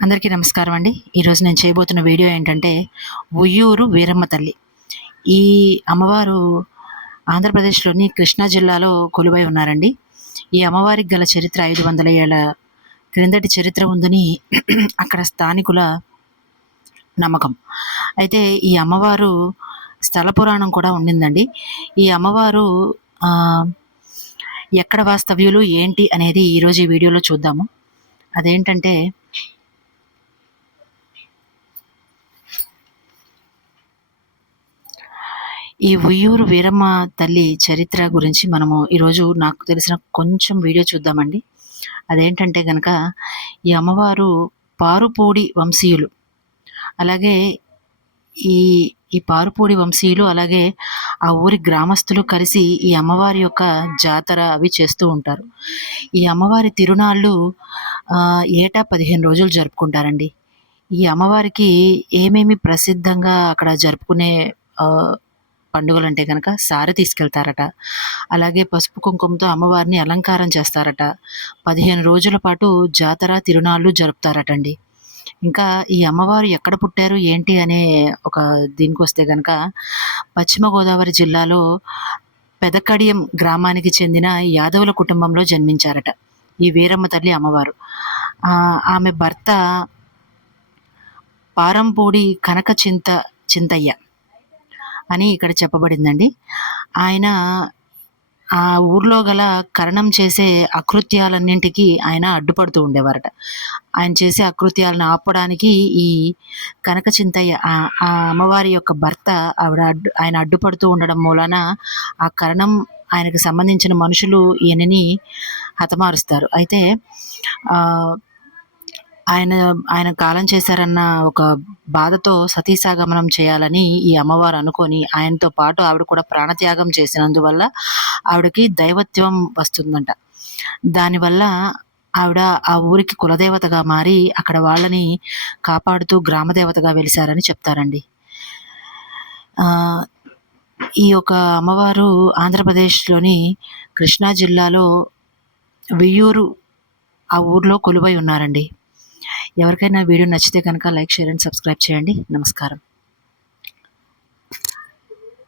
అందరికీ నమస్కారం అండి. ఈరోజు నేను చేయబోతున్న వీడియో ఏంటంటే ఉయ్యూరు వీరమ్మ తల్లి. ఈ అమ్మవారు ఆంధ్రప్రదేశ్‌లోని కృష్ణా జిల్లాలో కొలువై ఉన్నారండి. ఈ అమ్మవారికి గల చరిత్ర 500 ఏళ్ల క్రిందటి చరిత్ర ఉందని అక్కడ స్థానికుల నమ్మకం. అయితే ఈ అమ్మవారు స్థల పురాణం కూడా ఉండిందండి. ఈ అమ్మవారు ఆహ్, ఎక్కడ వాస్తవ్యులు ఏంటి అనేది ఈరోజు ఈ వీడియోలో చూద్దాము. అదేంటంటే ఈ ఉయ్యూరు వీరమ్మ తల్లి చరిత్ర గురించి మనము ఈరోజు నాకు తెలిసిన కొంచెం వీడియో చూద్దామండి. అదేంటంటే గనక ఈ అమ్మవారు పారుపూడి వంశీయులు. అలాగే ఈ ఈ పారుపూడి వంశీయులు అలాగే ఆ ఊరి గ్రామస్తులు కలిసి ఈ అమ్మవారి యొక్క జాతర అవి చేస్తూ ఉంటారు. ఈ అమ్మవారి తిరునాళ్ళు ఏటా 15 రోజులు జరుపుకుంటారండి. ఈ అమ్మవారికి ఏమేమి ప్రసిద్ధంగా అక్కడ జరుపుకునే ఆహ్, పండుగలంటే గనక సారె తీసుకెళ్తారట. అలాగే పసుపు, కుంకుమతో అమ్మవారిని అలంకారం చేస్తారట. 15 రోజుల పాటు జాతర, తిరునాళ్ళు జరుపుతారటండి. ఇంకా ఈ అమ్మవారు ఎక్కడ పుట్టారు, ఏంటి అనే ఒక దీనికొస్తే గనక పశ్చిమ గోదావరి జిల్లాలో పెదకడియం గ్రామానికి చెందిన యాదవుల కుటుంబంలో జన్మించారట ఈ వీరమ్మ తల్లి అమ్మవారు. ఆమె భర్త పారంపూడి కనక చింతయ్య అని ఇక్కడ చెప్పబడిందండి. ఆయన ఆ ఊర్లో గల కరణం చేసే అకృత్యాలన్నింటికి ఆయన అడ్డుపడుతూ ఉండేవారట. ఆయన చేసే అకృత్యాలను ఆపడానికి ఈ కనక చింతయ్య ఆ అమ్మవారి యొక్క భర్త ఆయన అడ్డుపడుతూ ఉండడం మూలాన ఆ కరణం ఆయనకు సంబంధించిన మనుషులు ఈయనని హతమారుస్తారు. అయితే ఆయన ఆయన కాలం చేశారన్న ఒక బాధతో సతీసాగమనం చేయాలని ఈ అమ్మవారు అనుకొని ఆయనతో పాటు ఆవిడ కూడా ప్రాణత్యాగం చేసినందువల్ల ఆవిడకి దైవత్వం వస్తుందంట. దానివల్ల ఆవిడ ఆ ఊరికి కులదేవతగా మారి అక్కడ వాళ్ళని కాపాడుతూ గ్రామదేవతగా వెలిశారని చెప్తారండి. ఈ యొక్క అమ్మవారు ఆంధ్రప్రదేశ్‌లోని కృష్ణా జిల్లాలో వియ్యూరు ఆ ఊర్లో కొలువై ఉన్నారండి. ఎవరికైనా వీడియో నచ్చితే కనుక లైక్, షేర్ అండ్ సబ్స్క్రైబ్ చేయండి. నమస్కారం.